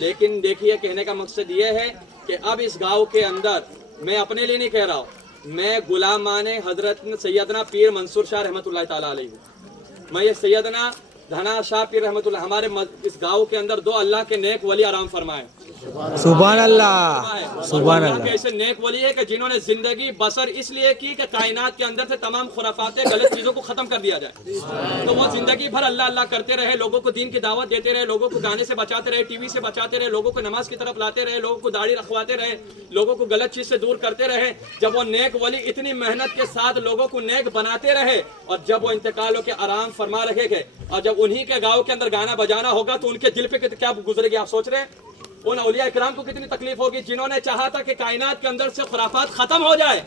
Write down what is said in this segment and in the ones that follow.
لیکن دیکھیے کہنے کا مقصد یہ ہے کہ اب اس گاؤں کے اندر میں اپنے لیے نہیں کہہ رہا ہوں، میں غلامان حضرت سیدنا پیر منصور شاہ رحمۃ اللہ تعالیٰ علیہ ہوں۔ میں یہ سیدنا دھنا شاہ پیر رحمۃ اللہ ہمارے اس گاؤں کے اندر دو اللہ کے نیک ولی آرام فرمائے، سبحان اللہ، سبحان اللہ اللہ۔ کے ایسے نیک ولی ہے کہ جنہوں نے زندگی بسر اس لیے کی کہ کائنات کے اندر سے تمام خرافات غلط چیزوں کو ختم کر دیا جائے، تو وہ زندگی بھر اللہ اللہ کرتے رہے، لوگوں کو دین کی دعوت دیتے رہے، لوگوں کو گانے سے بچاتے رہے، ٹی وی سے بچاتے رہے، لوگوں کو نماز کی طرف لاتے رہے، لوگوں کو داڑھی رکھواتے رہے، لوگوں کو غلط چیز سے دور کرتے رہے۔ جب وہ نیک ولی اتنی محنت کے ساتھ لوگوں کو نیک بناتے رہے اور جب وہ انتقال ہو کے آرام فرما رہے گے اور جب انہی کے گاؤں کے اندر گانا بجانا ہوگا تو ان کے دل پہ کیا گزرے گی آپ سوچ رہے ہیں؟ ان اولیاء اکرام کو کتنی تکلیف ہوگی جنہوں نے چاہا تھا کہ کائنات کے اندر سے خرافات ختم ہو جائے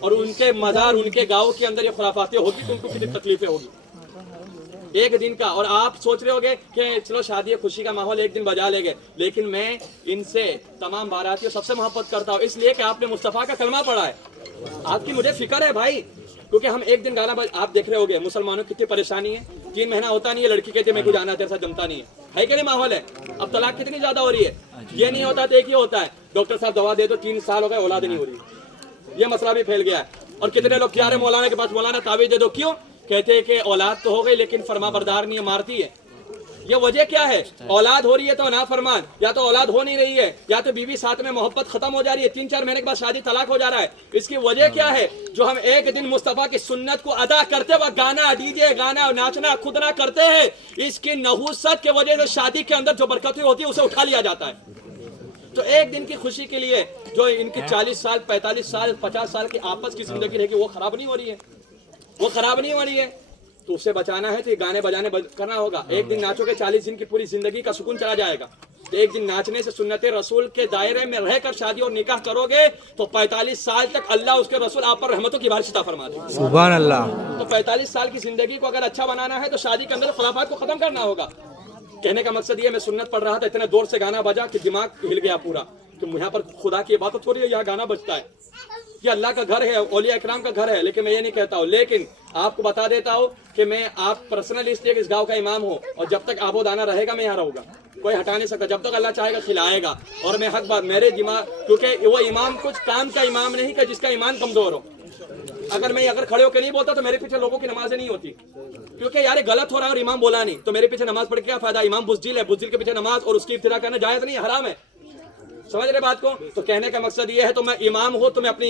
اور ان کے مزار ان کے گاؤں کے اندر یہ خرافاتیں ہوگی تو ان کو کتنی تکلیفیں ہوگی ایک دن کا۔ اور آپ سوچ رہے ہوگے کہ چلو شادی خوشی کا ماحول ایک دن بجا لے گے، لیکن میں ان سے تمام باراتیوں سب سے محبت کرتا ہوں اس لیے کہ آپ نے مصطفیٰ کا کلمہ پڑھا ہے، آپ کی مجھے فکر ہے بھائی، کیونکہ ہم ایک دن گانا آپ دیکھ رہے ہوگے مسلمانوں کی کتنی پریشانی ہے، 3 مہینہ ہوتا نہیں ہے، لڑکی کہتی ہے میں کو جانا تیرے ساتھ جمتا نہیں ہے کہ نہیں ماحول ہے؟ اب طلاق کتنی زیادہ ہو رہی ہے، یہ نہیں ہوتا تو ایک ہی ہوتا ہے ڈاکٹر صاحب دوا دے دو 3 سال ہو گئے اولاد نہیں ہو رہی، یہ مسئلہ بھی پھیل گیا ہے۔ اور کتنے لوگ کیا رہے مولانا کے پاس، مولانا تعویذ دے دو، کیوں؟ کہتے ہیں کہ اولاد تو ہو گئی لیکن فرما بردار نہیں ہے، مارتی ہے۔ یہ وجہ کیا ہے؟ اولاد ہو رہی ہے تو نافرمان، یا تو اولاد ہو نہیں رہی ہے، یا تو بیوی ساتھ میں محبت ختم ہو جا رہی ہے، 3-4 مہینے کے بعد شادی طلاق ہو جا رہا ہے۔ اس کی وجہ کیا ہے؟ جو ہم ایک دن مصطفیٰ کی سنت کو ادا کرتے وقت گانا ڈی جے گانا ناچنا خود نہ کرتے ہیں، اس کی نحوست کی وجہ سے شادی کے اندر جو برکتیں ہوتی ہے اسے اٹھا لیا جاتا ہے۔ تو ایک دن کی خوشی کے لیے جو ان کی 40 سال 45 سال 50 سال کی آپس کی زندگی رہے گی وہ خراب نہیں ہو رہی ہے، وہ خراب نہیں ہو رہی ہے، تو اسے بچانا ہے تو یہ گانے بجانے کرنا ہوگا۔ ایک دن ناچو گے 40 دن کی پوری زندگی کا سکون چلا جائے گا، ایک دن ناچنے سے سنت رسول کے دائرے میں رہ کر شادی اور نکاح کرو گے تو 45 سال تک اللہ اس کے رسول آپ پر رحمتوں کی بارش عطا فرماتے ہیں۔ سبحان اللہ۔ تو 45 سال کی زندگی کو اگر اچھا بنانا ہے تو شادی کے اندر خرافات کو ختم کرنا ہوگا۔ کہنے کا مقصد یہ میں سنت پڑھ رہا تھا، اتنے دور سے گانا بجا کہ دماغ ہل گیا پورا، تو یہاں پر خدا کی عبادت ہو رہی ہے، یہاں گانا بجتا ہے، یہ اللہ کا گھر ہے، اولیاء اکرام کا گھر ہے، لیکن میں یہ نہیں کہتا ہوں۔ لیکن آپ کو بتا دیتا ہوں کہ میں آپ پرسنل اس لیے کہ اس گاؤں کا امام ہوں اور جب تک آب و دانہ رہے گا میں یہاں رہوں گا، کوئی ہٹا نہیں سکتا، جب تک اللہ چاہے گا کھلائے گا۔ اور میں حق بات میرے دماغ، کیونکہ وہ امام کچھ کام کا امام نہیں کہ جس کا ایمان کمزور ہو، اگر کھڑے ہو کے نہیں بولتا تو میرے پیچھے لوگوں کی نمازیں نہیں ہوتی، کیونکہ یار غلط ہو رہا ہے اور امام بولا نہیں تو میرے پیچھے نماز پڑھ کے کیا فائدہ؟ امام بزدل ہے، بزدل کے پیچھے نماز اور اس کی ابتدا کرنا جائز نہیں، حرام ہے، سمجھ رہے بات کو؟ تو کہنے کا مقصد یہ ہے تو میں امام ہوں تو میں اپنی